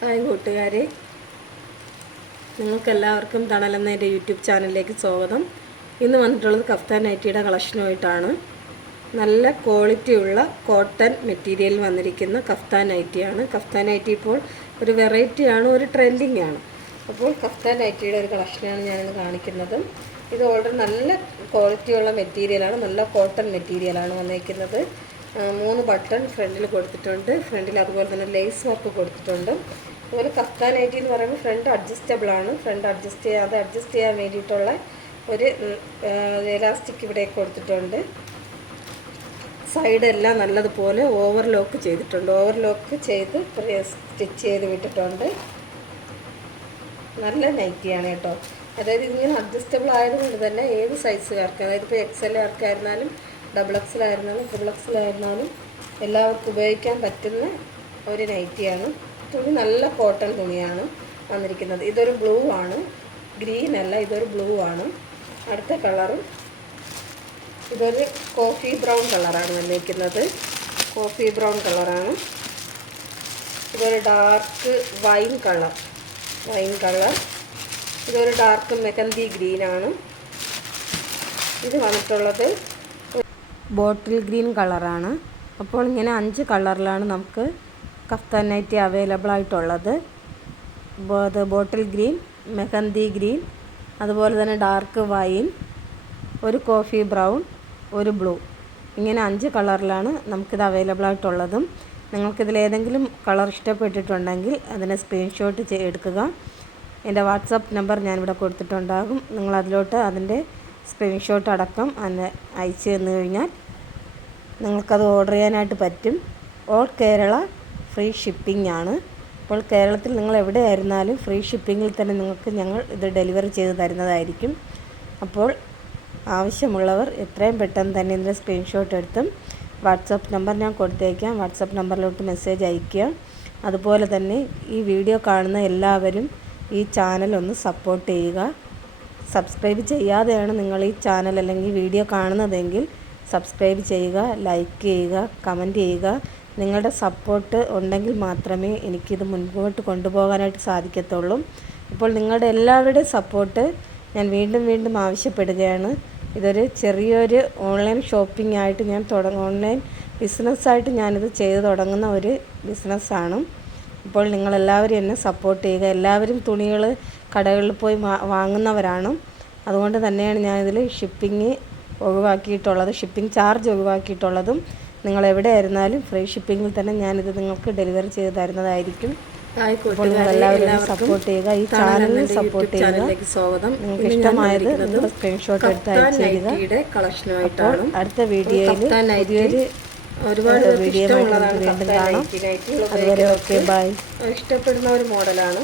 Hi കൂട്ടുകാരെ, നിങ്ങൾക്കെല്ലാവർക്കും തണലെന്ന എൻ്റെ യൂട്യൂബ് ചാനലിലേക്ക് സ്വാഗതം. ഇന്ന് വന്നിട്ടുള്ളത് കഫ്താൻ നൈറ്റിയുടെ കളക്ഷനുമായിട്ടാണ്. നല്ല ക്വാളിറ്റിയുള്ള കോട്ടൺ മെറ്റീരിയൽ വന്നിരിക്കുന്ന കഫ്താൻ നൈറ്റിയാണ്. കഫ്താൻ നൈറ്റി ഇപ്പോൾ ഒരു വെറൈറ്റിയാണ്, ഒരു ട്രെൻഡിങ് ആണ്. അപ്പോൾ കഫ്താൻ നൈറ്റിയുടെ ഒരു കളക്ഷനാണ് ഞാനിന്ന് കാണിക്കുന്നത്. ഇത് ഓൾറെഡി നല്ല ക്വാളിറ്റിയുള്ള മെറ്റീരിയലാണ്, നല്ല കോട്ടൺ മെറ്റീരിയലാണ് വന്നിരിക്കുന്നത്. 3 ബട്ടൺ ഫ്രണ്ടിൽ കൊടുത്തിട്ടുണ്ട്. ഫ്രണ്ടിൽ അതുപോലെ തന്നെ ലേസ് വർക്ക് കൊടുത്തിട്ടുണ്ട്. അതുപോലെ കഫ്താൻ നൈറ്റി എന്ന് പറയുമ്പോൾ ഫ്രണ്ട് അഡ്ജസ്റ്റബിൾ ആണ്. ഫ്രണ്ട് അഡ്ജസ്റ്റ് ചെയ്യാൻ വേണ്ടിയിട്ടുള്ള ഒരു എലാസ്റ്റിക് ഇവിടെ കൊടുത്തിട്ടുണ്ട്. സൈഡെല്ലാം നല്ലതുപോലെ ഓവർലോക്ക് ചെയ്തിട്ടുണ്ട്. ഓവർലോക്ക് ചെയ്ത് സ്റ്റിച്ച് ചെയ്ത് വിട്ടിട്ടുണ്ട്. നല്ല നൈറ്റിയാണ് കേട്ടോ. അതായത് ഇതിങ്ങനെ അഡ്ജസ്റ്റബിൾ ആയതുകൊണ്ട് തന്നെ ഏത് സൈസുകാർക്ക്, അതായത് ഇപ്പോൾ XL-ആർക്കായിരുന്നാലും XXL ആയിരുന്നാലും XXL ആയിരുന്നാലും എല്ലാവർക്കും ഉപയോഗിക്കാൻ പറ്റുന്ന ഒരു നൈറ്റിയാണ്. തുണി നല്ല കോട്ടൺ തുണിയാണ് വന്നിരിക്കുന്നത്. ഇതൊരു ബ്ലൂ ആണ്, ഗ്രീൻ അല്ല, ഇതൊരു ബ്ലൂ ആണ്. അടുത്ത കളറും ഇതൊരു കോഫി ബ്രൗൺ കളറാണ് വന്നിരിക്കുന്നത്. കോഫി ബ്രൗൺ കളറാണ്. ഇതൊരു ഡാർക്ക് വൈൻ കളർ. ഇതൊരു ഡാർക്ക് മെഹന്തി ഗ്രീനാണ്. ഇത് വന്നിട്ടുള്ളത് ബോട്ടിൽ ഗ്രീൻ കളറാണ്. അപ്പോൾ ഇങ്ങനെ 5 കളറിലാണ് നമുക്ക് കഫ്താൻ നൈറ്റി അവൈലബിൾ ആയിട്ടുള്ളത്. ബോട്ടിൽ ഗ്രീൻ, മെഹന്തി ഗ്രീൻ, അതുപോലെ തന്നെ ഡാർക്ക് വൈൻ, ഒരു കോഫി ബ്രൗൺ, ഒരു ബ്ലൂ, ഇങ്ങനെ 5 കളറിലാണ് നമുക്കിത് അവൈലബിൾ ആയിട്ടുള്ളതും. നിങ്ങൾക്കിതിലേതെങ്കിലും കളർ ഇഷ്ടപ്പെട്ടിട്ടുണ്ടെങ്കിൽ അതിനെ സ്ക്രീൻഷോട്ട് എടുക്കുക. എൻ്റെ വാട്സപ്പ് നമ്പർ ഞാനിവിടെ കൊടുത്തിട്ടുണ്ടാകും. നിങ്ങളതിലോട്ട് അതിൻ്റെ സ്ക്രീൻഷോട്ട് അടക്കം അതിന് അയച്ചു തന്നു കഴിഞ്ഞാൽ നിങ്ങൾക്കത് ഓർഡർ ചെയ്യാനായിട്ട് പറ്റും. ഓൾ കേരള ഫ്രീ ഷിപ്പിംഗ് ആണ്. അപ്പോൾ കേരളത്തിൽ നിങ്ങൾ എവിടെയായിരുന്നാലും ഫ്രീ ഷിപ്പിങ്ങിൽ തന്നെ ഞങ്ങൾ ഇത് ഡെലിവറി ചെയ്ത് തരുന്നതായിരിക്കും. അപ്പോൾ ആവശ്യമുള്ളവർ എത്രയും പെട്ടെന്ന് തന്നെ ഇതിൻ്റെ സ്ക്രീൻഷോട്ട് എടുത്തും വാട്സപ്പ് നമ്പർ ഞാൻ കൊടുത്തേക്കാം. വാട്സപ്പ് നമ്പറിലോട്ട് മെസ്സേജ് അയയ്ക്കുക. അതുപോലെ തന്നെ ഈ വീഡിയോ കാണുന്ന എല്ലാവരും ഈ ചാനൽ ഒന്ന് സപ്പോർട്ട് ചെയ്യുക. സബ്സ്ക്രൈബ് ചെയ്യാതെയാണ് നിങ്ങൾ ഈ ചാനൽ അല്ലെങ്കിൽ വീഡിയോ കാണുന്നതെങ്കിൽ സബ്സ്ക്രൈബ് ചെയ്യുക, ലൈക്ക് ചെയ്യുക, കമൻറ്റ് ചെയ്യുക. നിങ്ങളുടെ സപ്പോർട്ട് ഉണ്ടെങ്കിൽ മാത്രമേ എനിക്കിത് മുൻപോട്ട് കൊണ്ടുപോകാനായിട്ട് സാധിക്കത്തുള്ളൂ. ഇപ്പോൾ നിങ്ങളുടെ എല്ലാവരുടെയും സപ്പോർട്ട് ഞാൻ വീണ്ടും ആവശ്യപ്പെടുകയാണ്. ഇതൊരു ചെറിയൊരു ഓൺലൈൻ ഷോപ്പിംഗ് ആയിട്ട് ഓൺലൈൻ ബിസിനസ്സായിട്ട് ഞാനിത് ചെയ്ത് തുടങ്ങുന്ന ഒരു ബിസിനസ്സാണ്. അപ്പോൾ നിങ്ങളെല്ലാവരും എന്നെ സപ്പോർട്ട് ചെയ്യുക. എല്ലാവരും തുണികൾ കടകളിൽ പോയി വാങ്ങുന്നവരാണ്. അതുകൊണ്ട് തന്നെയാണ് ഞാനിതിൽ ഷിപ്പിംഗ് ചാർജ് ഒഴിവാക്കിയിട്ടുള്ളതും. നിങ്ങൾ എവിടെയായിരുന്നാലും ഫ്രീ ഷിപ്പിങ്ങിൽ തന്നെ ഞാനിത് നിങ്ങൾക്ക് ഡെലിവറി ചെയ്ത് തരുന്നതായിരിക്കും. അപ്പോൾ നിങ്ങളെല്ലാവരും സപ്പോർട്ട് ചെയ്യുക. ഈ ചാനലിൽ സപ്പോർട്ട് ചെയ്യുക. നിങ്ങൾക്ക് ഇഷ്ടമായത് സ്ക്രീൻഷോട്ട് എടുത്ത് അയച്ചു തരിക. അപ്പോൾ അടുത്ത വീഡിയോയിൽ പുതിയൊരു വീഡിയോ വീണ്ടും കാണാം. അതുവരെ ഓക്കെ, ബൈ. ഇഷ്ടപ്പെടുന്ന ഒരു മോഡലാണ്.